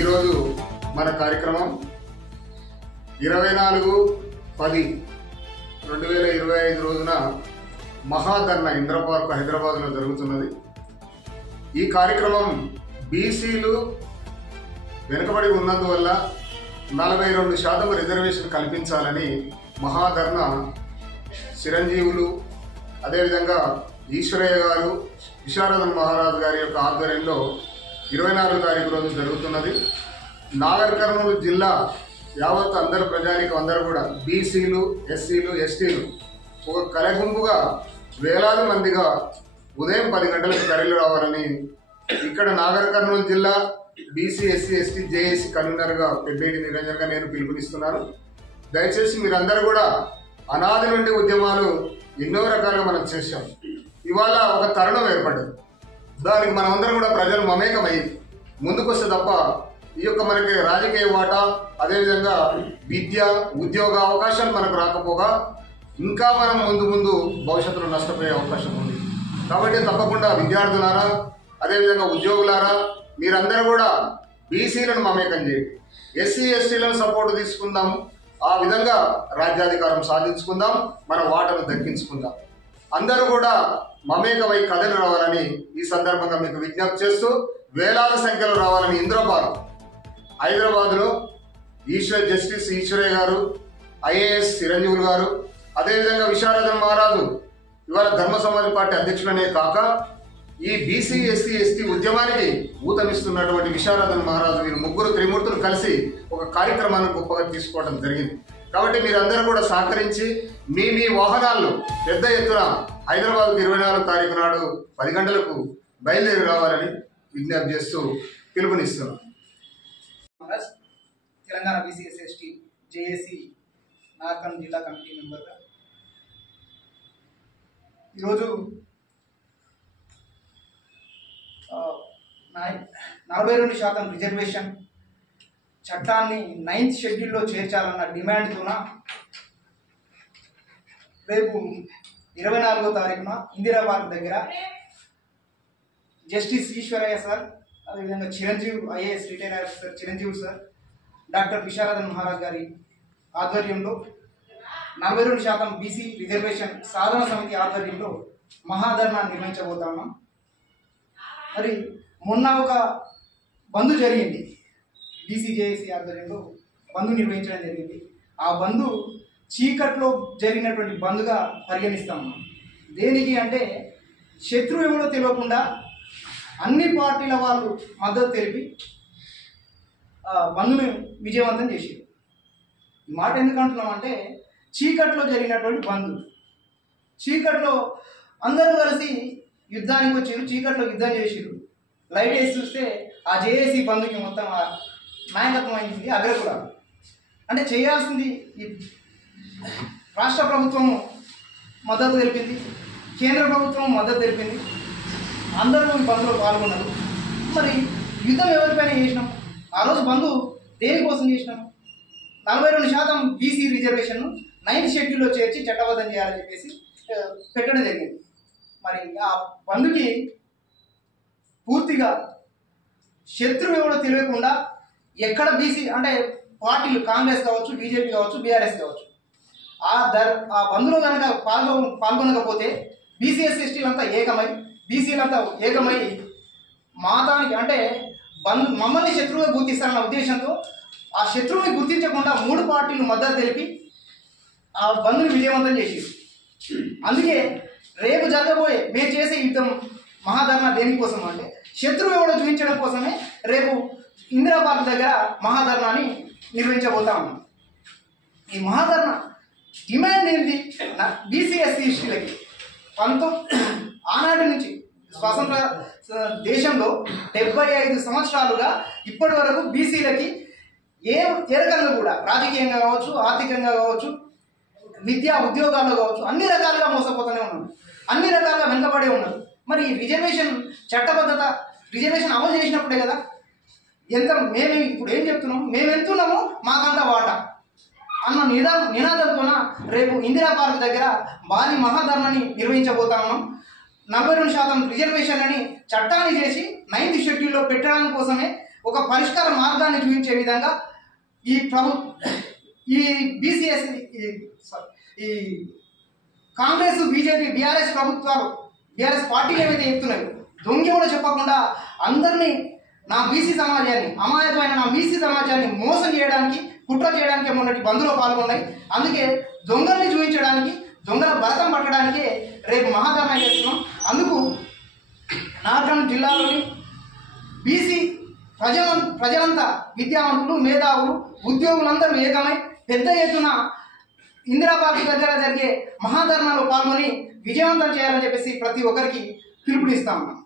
ఈరోజు మన కార్యక్రమం 24/10/2025 రోజున మహాధర్నా ఇంద్రపార్క్ హైదరాబాద్లో జరుగుతున్నది. ఈ కార్యక్రమం బీసీలు వెనుకబడి ఉన్నందువల్ల 42% రిజర్వేషన్ కల్పించాలని మహాధర్నా చిరంజీవులు, అదేవిధంగా ఈశ్వరయ్య గారు, విశారదన్ మహారాజ్ గారి యొక్క ఆధ్వర్యంలో 24వ తారీఖు రోజు జరుగుతున్నది. నాగర్ కర్నూలు జిల్లా యావత్ అందరు ప్రజానికం అందరూ కూడా బీసీలు, ఎస్సీలు, ఎస్టీలు ఒక కలగుంపుగా వేలాది మందిగా ఉదయం 10 గంటలకు తరలి రావాలని ఇక్కడ నాగర్ కర్నూలు జిల్లా బీసీ, ఎస్సీ, ఎస్టీ, జేఏసీ కన్వీనర్గా పెద్దేటి నిరంజన్గా నేను పిలుపునిస్తున్నాను. దయచేసి మీరందరూ కూడా అనాది నుండి ఉద్యమాలు ఎన్నో రకాలుగా మనం చేశాం. ఇవాళ ఒక తరుణం ఏర్పడ్డది. దానికి మనమందరం కూడా ప్రజలు మమేకమై ముందుకొస్తే తప్ప ఈ యొక్క మనకి రాజకీయ వాటా, అదేవిధంగా విద్య, ఉద్యోగ అవకాశాలు మనకు రాకపోగా ఇంకా మనం ముందు భవిష్యత్తులో నష్టపోయే అవకాశం ఉంది. కాబట్టి తప్పకుండా విద్యార్థులారా, అదేవిధంగా ఉద్యోగులారా, మీరందరూ కూడా బీసీలను మమేకం చేయండి. ఎస్సీ, ఎస్టీలను సపోర్ట్ తీసుకుందాం. ఆ విధంగా రాజ్యాధికారం సాధించుకుందాం, మన వాటను దక్కించుకుందాం. అందరూ కూడా మమేకమై కథలు రావాలని ఈ సందర్భంగా మీకు విజ్ఞప్తి చేస్తూ, వేలాది సంఖ్యలో రావాలని ఇంద్రపార్క్ హైదరాబాద్లో జస్టిస్ ఈశ్వరయ్య గారు, ఐఏఎస్ చిరంజీవులు గారు, అదేవిధంగా విశారదన్ మహారాజు ఇవాళ ధర్మ సమాజ్ పార్టీ అధ్యక్షులనే కాక ఈ బీసీ, ఎస్సీ, ఎస్టీ ఉద్యమానికి ఊతమిస్తున్నటువంటి విశారదన్ మహారాజు, వీరు ముగ్గురు త్రిమూర్తులు కలిసి ఒక కార్యక్రమాన్ని గొప్పగా తీసుకోవడం జరిగింది. కాబట్టి మీరందరూ కూడా సహకరించి మీ వాహనాల్లో పెద్ద ఎత్తున హైదరాబాద్కు 24వ తారీఖు నాడు 10 గంటలకు బయలుదేరి రావాలని విజ్ఞప్తి చేస్తూ పిలుపునిస్తున్నాం. Telangana BC, SC, ST, JAC నార్కన్ జిల్లా కమిటీ మెంబర్గా ఈరోజు 42% రిజర్వేషన్ చట్టాన్ని 9th షెడ్యూల్లో చేర్చాలన్న డిమాండ్తోన రేపు 24వ తారీఖున ఇందిరా పార్క్ దగ్గర జస్టిస్ ఈశ్వరయ్య సార్, అదేవిధంగా Chiranjeevi, IAS retire officer Chiranjeevi sir, doctor Visharadan Maharaj గారి ఆధ్వర్యంలో 42% బీసీ రిజర్వేషన్ సాధన సమితి ఆధ్వర్యంలో మహాధర్నా నిర్వహించబోతున్నాం. మరి మొన్న ఒక బంద్ జరిగింది, బీసీజేఏసీ ఆధ్వర్యంలో బంద్ నిర్వహించడం జరిగింది. ఆ బంద్ చీకట్లో జరిగినటువంటి బంద్గా పరిగణిస్తాము. దేనికి అంటే శత్రువు ఎవరో తెలియకుండా అన్ని పార్టీల వాళ్ళు మద్దతు తెలిపి బంద్ను విజయవంతం చేశారు. ఈ మాట ఎందుకు అంటున్నామంటే చీకట్లో జరిగినటువంటి బంద్, చీకట్లో అందరూ కలిసి యుద్ధానికి వచ్చారు, చీకట్లో యుద్ధం చేసారు. లైట్ వేసి చూస్తే ఆ జేఏసీ బంధుకి మొత్తం నాయకత్వం అయింది అగ్రకులాలు. అంటే చేయాల్సింది ఈ రాష్ట్ర ప్రభుత్వము మద్దతు తెలిపింది, కేంద్ర ప్రభుత్వం మద్దతు తెలిపింది, అందరూ ఈ బంద్లో పాల్గొన్నారు. మరి యుద్ధం ఎవరిపైన చేసినాం? ఆ రోజు బంధు దేనికోసం చేసినాం? 42% బీసీ రిజర్వేషన్ను 9th షెడ్యూల్లో చేర్చి చట్టబద్ధం చేయాలని చెప్పేసి పెట్టడం జరిగింది. మరి ఆ బంధుకి పూర్తిగా శత్రువు ఎవడో తెలియకుండా ఎక్కడ బీసీ అంటే పార్టీలు కాంగ్రెస్ కావచ్చు, బీజేపీ కావచ్చు, బీఆర్ఎస్ కావచ్చు, ఆ బంధులో కనుక పాల్గొనకపోతే బీసీ, ఎస్సీ, ఎస్టీలంతా ఏకమై, బీసీలంతా ఏకమై మాతానికి అంటే మమ్మల్ని శత్రువుగా గుర్తిస్తారన్న ఉద్దేశంతో ఆ శత్రువుని గుర్తించకుండా 3 పార్టీలు మద్దతు తెలిపి ఆ బంధుని విజయవంతం చేసేది. అందుకే రేపు జరగబోయే మేము చేసే యుద్ధం మహాధర్నా దేనికోసం అంటే శత్రువు ఎవడో చూపించడం కోసమే రేపు ఇందిరా పార్క్ దగ్గర మహాధర్నాని నిర్వహించబోతా ఉన్నాం. ఈ మహాధర్నా డిమాండ్ ఏంటి? బీసీ, ఎస్సీ, ఎస్టీలకి ఆనాటి నుంచి స్వతంత్ర దేశంలో 75 సంవత్సరాలుగా ఇప్పటి వరకు బీసీలకి ఏ రకంగా కూడా రాజకీయంగా కావచ్చు, ఆర్థికంగా కావచ్చు, విద్యా ఉద్యోగాల్లో కావచ్చు అన్ని రకాలుగా మోసపోతూనే ఉన్నారు, అన్ని రకాలుగా వెనుకబడే ఉన్నారు. మరి రిజర్వేషన్ చట్టబద్ధత రిజర్వేషన్ అమలు చేసినప్పుడే కదా మేము ఇప్పుడు ఏం చెప్తున్నాం, మేము ఎంతున్నామో మాకంత వాటా అన్న నినాదంతో రేపు ఇందిరా పార్క్ దగ్గర భారీ మహాధర్నాని నిర్వహించబోతా ఉన్నాం. 42% రిజర్వేషన్ అని చట్టాన్ని చేసి 9th షెడ్యూల్లో పెట్టడానికి కోసమే ఒక పరిష్కార మార్గాన్ని చూపించే విధంగా ఈ బీసీఎస్ ఈ కాంగ్రెస్ బీజేపీ బీఆర్ఎస్ ప్రభుత్వాలు బీఆర్ఎస్ పార్టీలు ఏవైతే చెప్తున్నాయో దొంగ కూడా చెప్పకుండా అందరినీ నా బీసీ సమాజాన్ని అమాయకమైన నా బీసీ సమాజాన్ని మోసం చేయడానికి కుట్ర చేయడానికి మొన్నటి బంద్లో పాల్గొన్నాయి. అందుకే దొంగల్ని చూపించడానికి దొంగల భరతం పట్టడానికే రేపు మహాధర్నా చేస్తున్నాం. అందుకు నార్కన్ జిల్లాలోని బీసీ ప్రజలంతా విద్యావంతులు మేధావులు ఉద్యోగులందరూ ఏకమై పెద్ద ఎత్తున ఇందిరా పార్క్ దగ్గర జరిగే మహాధర్నాలో పాల్గొని విజయవంతం చేయాలని చెప్పేసి ప్రతి ఒక్కరికి పిలుపునిస్తా ఉన్నాం.